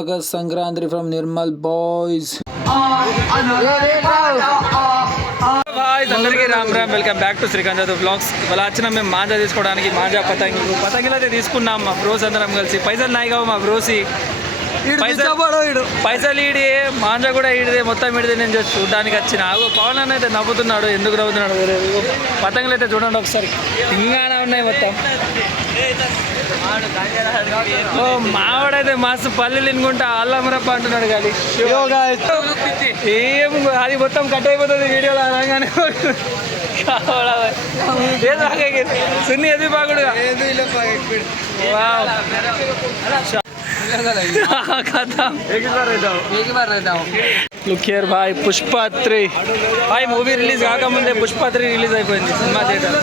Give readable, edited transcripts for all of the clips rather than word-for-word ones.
Makar Sankranti from Nirmal boys. అందరికీ Ram Ram, welcome back to Srikanth Yadav vlogs. వాళ్ళ వచ్చిన మేము మాంజా తీసుకోవడానికి మాంజా పతంగిలు అయితే తీసుకున్నాం మా బ్రోస్ అందరం కలిసి. పైసలు నాయి కావు మా బ్రోసి, పైసలు ఈడి మాంజా కూడా ఈడిదే, మొత్తం ఈడిదే. నేను జస్ట్ చూడడానికి వచ్చిన పవన్ అన్న అయితే నవ్వుతున్నాడు. ఎందుకు నవ్వుతున్నాడు పతంగులు అయితే చూడండి ఒకసారి, ఇంగానే ఉన్నాయి మొత్తం. మావాడైతే మస్తు పల్లెలు తినుకుంటా అల్లమరప్ప అంటున్నాడు. కానీ ఏం అది మొత్తం కట్ అయిపోతుంది వీడియోలో అనగానే. సున్ని ఎది బాగుడు లుక్ హియర్ భాయ్, పుష్ప 3 భాయ్ మూవీ రిలీజ్ కాకముందే పుష్ప 3 రిలీజ్ అయిపోయింది సినిమా థియేటర్.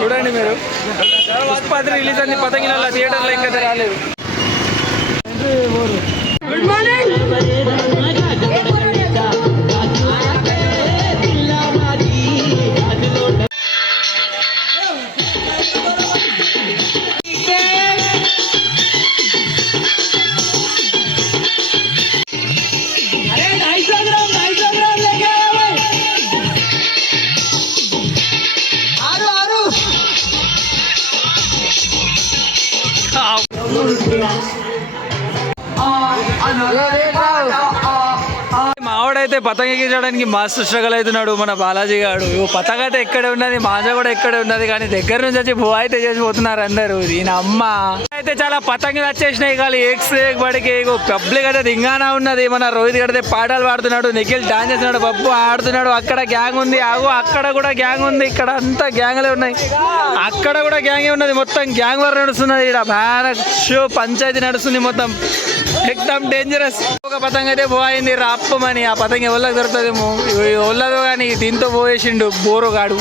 చూడండి మీరు, పుష్ప 3 రిలీజ్ అయింది పతంగిల థియేటర్లో, ఇంకా రాలేదు. Good morning. మావాడైతే పతంగ ఎక్కించడానికి మస్తు స్ట్రగల్ అవుతున్నాడు మన బాలాజీ గారు. పతంగ అయితే ఎక్కడే ఉన్నది, మాంజా కూడా ఎక్కడే ఉన్నది, కానీ దగ్గర నుంచి వచ్చి బో అయితే చేసిపోతున్నారు అందరు. ఈయన అమ్మ అయితే చాలా పతంగులు వచ్చేసినాయి, కానీ బడికి పబ్లిక్ అయితే దింగానా ఉన్నది. మన రోహిత్ గడితే పాటలు పాడుతున్నాడు, నిఖిల్ డాన్స్ చేస్తున్నాడు, బబ్బు ఆడుతున్నాడు. అక్కడ గ్యాంగ్ ఉంది, అక్కడ కూడా గ్యాంగ్ ఉంది, ఇక్కడ అంతా గ్యాంగ్లే ఉన్నాయి, అక్కడ కూడా గ్యాంగే ఉన్నది. మొత్తం గ్యాంగ్ వార్ నడుస్తున్నది. ఇక్కడ భయానక షో పంచాయతీ నడుస్తుంది మొత్తం, ఎక్దమ్ డేంజరస్. ఒక పతంగ అయితే పోయింది రాప్పమని. ఆ పతంగ ఎవరికి దొరుకుతుందేమో, ఎవరిదో కానీ దీంతో పోయేసిండు బోరుగాడు.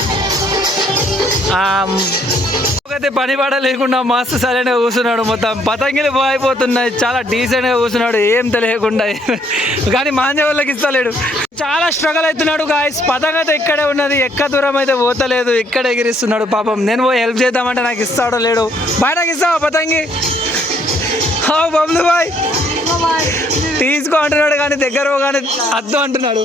అయితే పని పాట లేకుండా మస్తు సరైన కూర్చున్నాడు. మొత్తం పతంగిలు పోయిపోతున్నాయి, చాలా డీసెంట్గా కూర్చున్నాడు, ఏం తెలియకుండా. కానీ మాంజా వాళ్ళకి ఇస్తలేడు, చాలా స్ట్రగల్ అవుతున్నాడు గాయస్. పతంగ అయితే ఇక్కడే ఉన్నది, ఎక్క దూరం అయితే పోతలేదు, ఇక్కడ ఎగిరిస్తున్నాడు పాపం. నేను పోయి హెల్ప్ చేద్దామంటే నాకు ఇస్తాడో లేడు. బాయ్ నాకు ఇస్తావా పతంగి? బాయ్ తీసుకో అంటున్నాడు, కానీ దగ్గర కానీ అద్దు అంటున్నాడు.